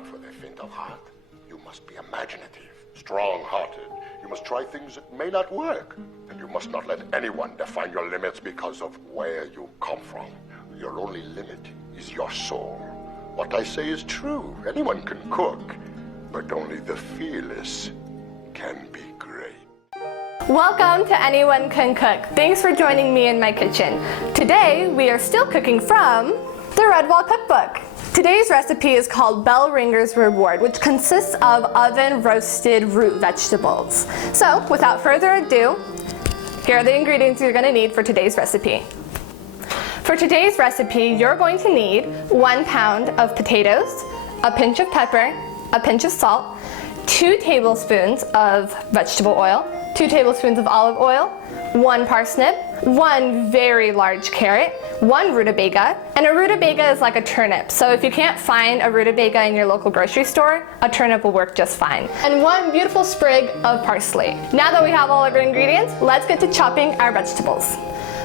not for the faint of heart. You must be imaginative, strong-hearted. You must try things that may not work. And you must not let anyone define your limits because of where you come from. Your only limit is your soul. What I say is true. Anyone can cook, but only the fearless can be great. Welcome to Anyone Can Cook. Thanks for joining me in my kitchen. Today, we are still cooking from the Redwall Cookbook. Today's recipe is called Bellringer's Reward, which consists of oven roasted root vegetables. So, without further ado, here are the ingredients you're going to need for today's recipe. For today's recipe, you're going to need 1 pound of potatoes, a pinch of pepper, a pinch of salt, 2 tablespoons of vegetable oil, 2 tablespoons of olive oil, 1 parsnip, 1 very large carrot, 1 rutabaga, and a rutabaga is like a turnip. So if you can't find a rutabaga in your local grocery store, a turnip will work just fine. And 1 beautiful sprig of parsley. Now that we have all of our ingredients, let's get to chopping our vegetables.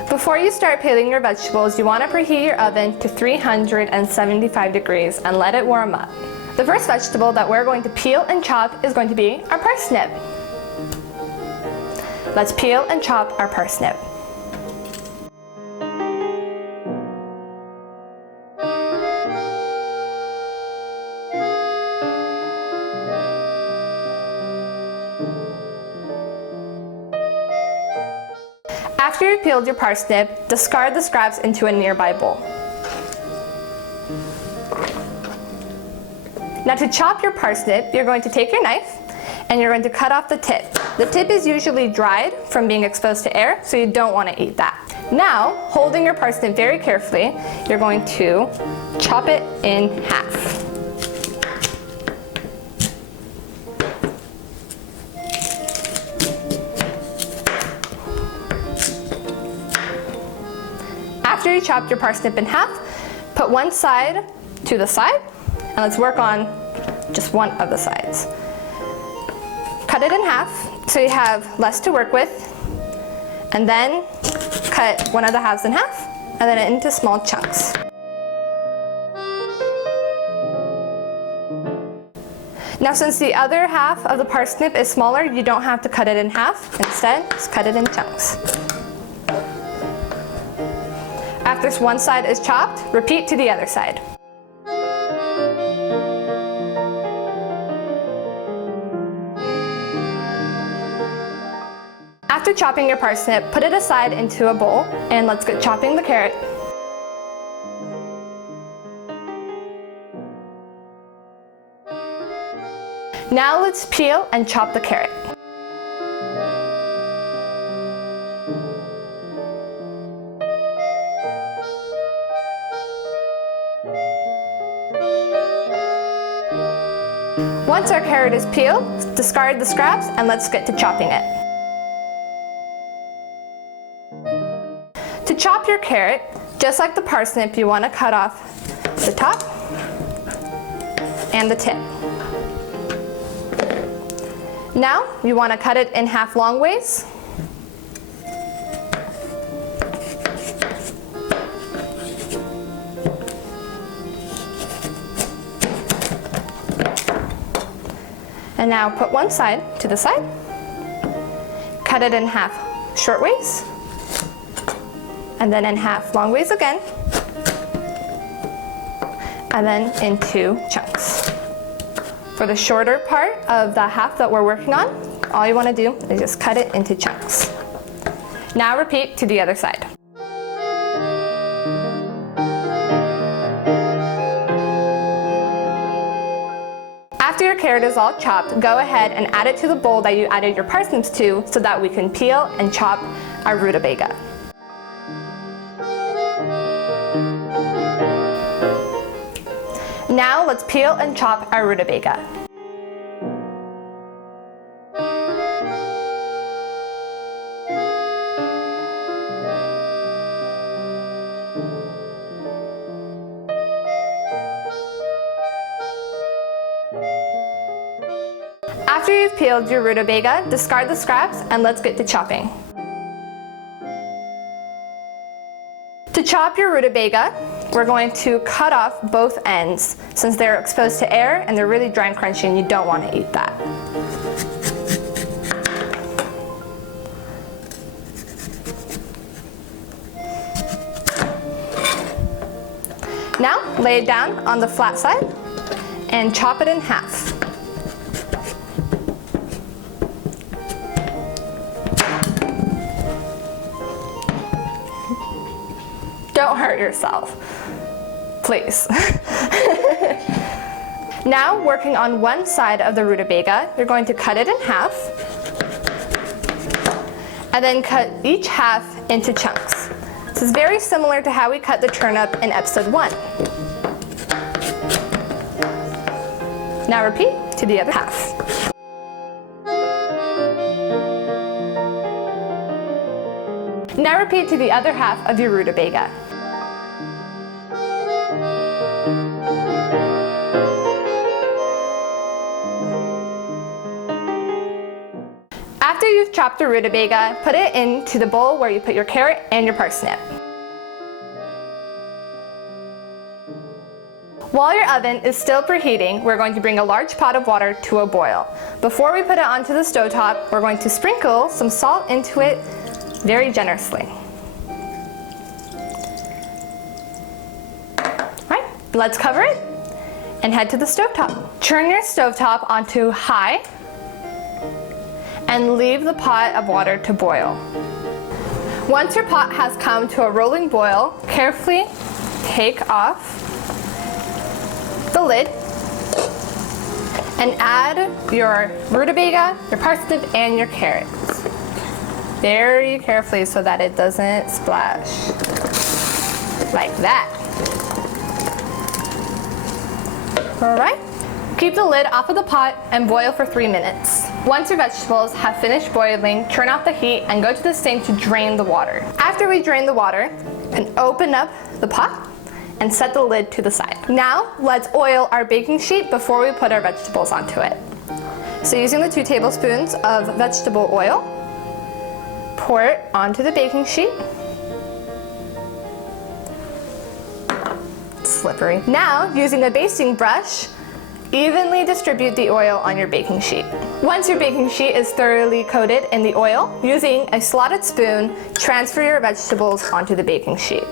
Before you start peeling your vegetables, you want to preheat your oven to 375 degrees and let it warm up. The first vegetable that we're going to peel and chop is going to be our parsnip. Let's peel and chop our parsnip. After you've peeled your parsnip, discard the scraps into a nearby bowl. Now to chop your parsnip, you're going to take your knife and you're going to cut off the tip. The tip is usually dried from being exposed to air, so you don't want to eat that. Now, holding your parsnip very carefully, you're going to chop it in half. After you chopped your parsnip in half, put one side to the side, and let's work on just one of the sides. Cut it in half so you have less to work with, and then cut one of the halves in half, and then into small chunks. Now since the other half of the parsnip is smaller, you don't have to cut it in half. Instead, just cut it in chunks. After one side is chopped, repeat to the other side. After chopping your parsnip, put it aside into a bowl, and let's get chopping the carrot. Now let's peel and chop the carrot. Once our carrot is peeled, discard the scraps and let's get to chopping it. To chop your carrot, just like the parsnip, you want to cut off the top and the tip. Now, you want to cut it in half long ways. And now put one side to the side, cut it in half short ways, and then in half long ways again, and then into chunks. For the shorter part of the half that we're working on, all you want to do is just cut it into chunks. Now repeat to the other side. After your carrot is all chopped, go ahead and add it to the bowl that you added your parsnips to so that we can peel and chop our rutabaga. Now let's peel and chop our rutabaga. After you've peeled your rutabaga, discard the scraps and let's get to chopping. To chop your rutabaga, we're going to cut off both ends since they're exposed to air and they're really dry and crunchy and you don't want to eat that. Now, lay it down on the flat side and chop it in half. Don't hurt yourself, please. Now, working on one side of the rutabaga, you're going to cut it in half and then cut each half into chunks. This is very similar to how we cut the turnip in episode 1. Now repeat to the other half. Now repeat to the other half of your rutabaga. After you've chopped your rutabaga, put it into the bowl where you put your carrot and your parsnip. While your oven is still preheating, we're going to bring a large pot of water to a boil. Before we put it onto the stovetop, we're going to sprinkle some salt into it very generously. Alright, let's cover it and head to the stovetop. Turn your stovetop onto high and leave the pot of water to boil. Once your pot has come to a rolling boil, carefully take off the lid and add your rutabaga, your parsnip, and your carrots. Very carefully so that it doesn't splash. Like that. Alright. Keep the lid off of the pot and boil for 3 minutes. Once your vegetables have finished boiling, turn off the heat and go to the sink to drain the water. After we drain the water, you can open up the pot and set the lid to the side. Now, let's oil our baking sheet before we put our vegetables onto it. So using the 2 tablespoons of vegetable oil, pour it onto the baking sheet. Slippery. Now, using a basting brush, evenly distribute the oil on your baking sheet. Once your baking sheet is thoroughly coated in the oil, using a slotted spoon, transfer your vegetables onto the baking sheet.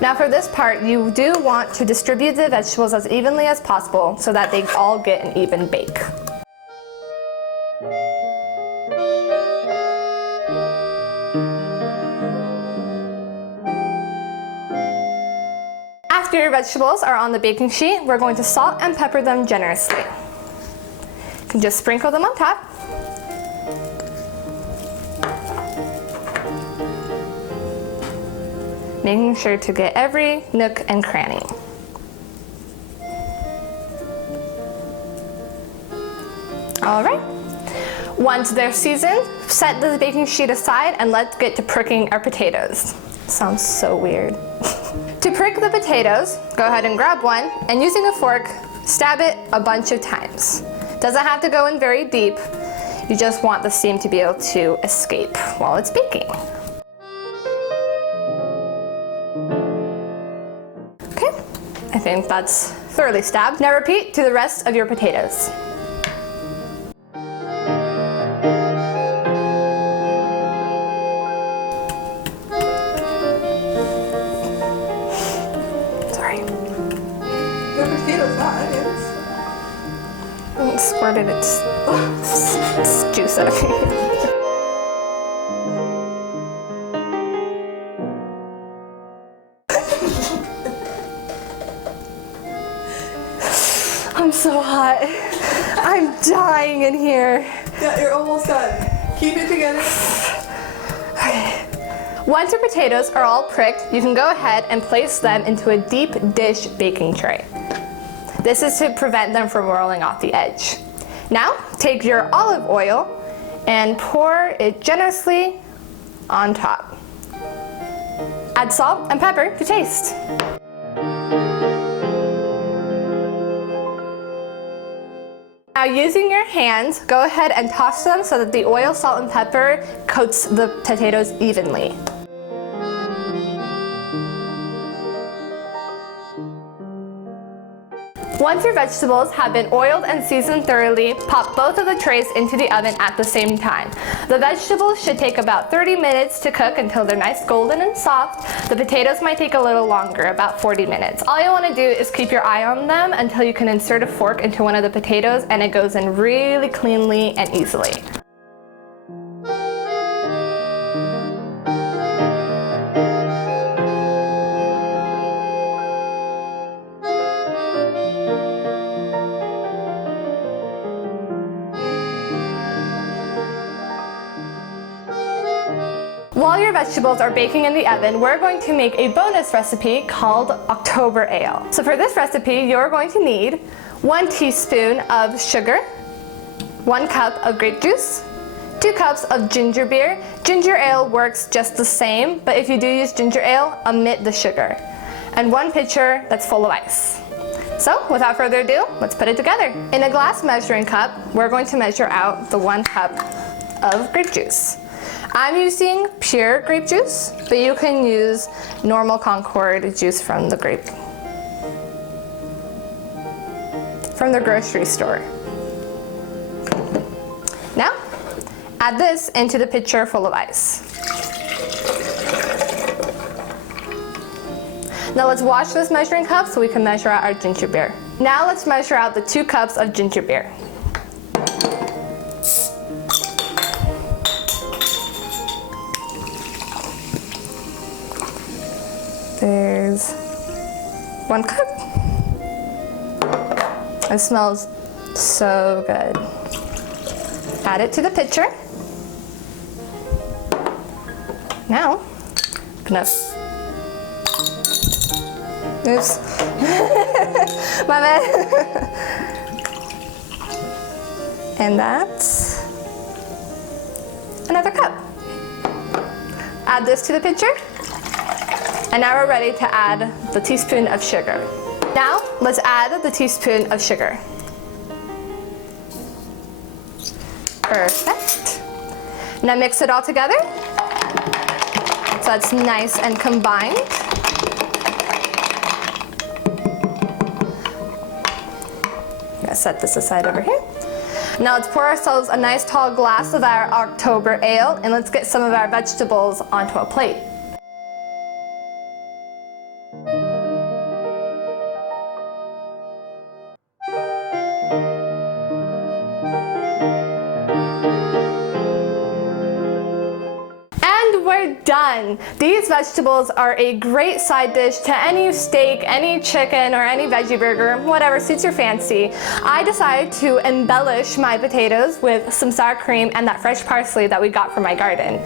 Now for this part, you do want to distribute the vegetables as evenly as possible so that they all get an even bake. After your vegetables are on the baking sheet, we're going to salt and pepper them generously. You can just sprinkle them on top. Making sure to get every nook and cranny. All right. Once they're seasoned, set the baking sheet aside and let's get to pricking our potatoes. Sounds so weird. To prick the potatoes, go ahead and grab one and using a fork, stab it a bunch of times. Doesn't have to go in very deep. You just want the steam to be able to escape while it's baking. Okay, I think that's thoroughly stabbed. Now repeat to the rest of your potatoes. Squirted its juice out of me. I'm so hot. I'm dying in here. Yeah, you're almost done. Keep it together. Okay. Once your potatoes are all pricked, you can go ahead and place them into a deep dish baking tray. This is to prevent them from rolling off the edge. Now, take your olive oil and pour it generously on top. Add salt and pepper to taste. Now, using your hands, go ahead and toss them so that the oil, salt, and pepper coats the potatoes evenly. Once your vegetables have been oiled and seasoned thoroughly, pop both of the trays into the oven at the same time. The vegetables should take about 30 minutes to cook until they're nice golden and soft. The potatoes might take a little longer, about 40 minutes. All you want to do is keep your eye on them until you can insert a fork into one of the potatoes and it goes in really cleanly and easily. While your vegetables are baking in the oven, we're going to make a bonus recipe called October Ale. So for this recipe, you're going to need 1 teaspoon of sugar, 1 cup of grape juice, 2 cups of ginger beer. Ginger ale works just the same, but if you do use ginger ale, omit the sugar. And 1 pitcher that's full of ice. So without further ado, let's put it together. In a glass measuring cup, we're going to measure out the 1 cup of grape juice. I'm using pure grape juice, but you can use normal Concord juice from the grape, from the grocery store. Now, add this into the pitcher full of ice. Now let's wash this measuring cup so we can measure out our ginger beer. Now let's measure out the 2 cups of ginger beer. There's 1 cup. It smells so good. Add it to the pitcher. Now, open up. Oops. My bad. And that's another cup. Add this to the pitcher. And now we're ready to add the teaspoon of sugar. Now, let's add the teaspoon of sugar. Perfect. Now mix it all together so it's nice and combined. I'm gonna set this aside over here. Now let's pour ourselves a nice tall glass of our October Ale and let's get some of our vegetables onto a plate. We're done. These vegetables are a great side dish to any steak, any chicken, or any veggie burger, whatever suits your fancy. I decided to embellish my potatoes with some sour cream and that fresh parsley that we got from my garden.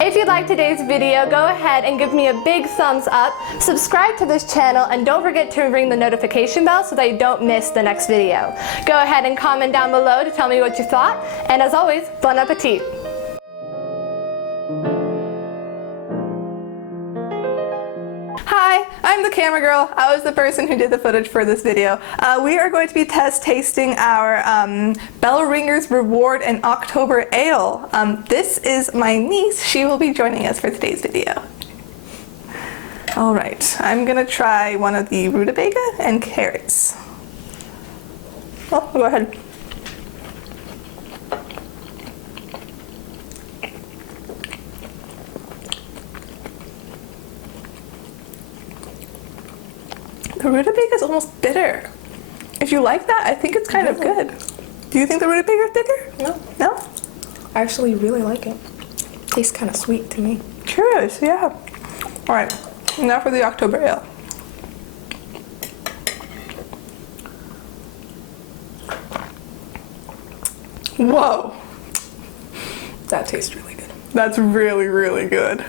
If you liked today's video, go ahead and give me a big thumbs up, subscribe to this channel, and don't forget to ring the notification bell so that you don't miss the next video. Go ahead and comment down below to tell me what you thought, and as always, bon appetit! Hi, I'm the camera girl. I was the person who did the footage for this video. We are going to be test tasting our Bellringer's Reward and October Ale. This is my niece. She will be joining us for today's video. All right, I'm gonna try one of the rutabaga and carrots. Oh, go ahead. The rutabaga is almost bitter. If you like that, I think it's kind of good. Do you think the rutabaga is bitter? No. No? I actually really like it. Tastes kind of sweet to me. Curious, yeah. All right, now for the October Ale. Whoa. That tastes really good. That's really, really good.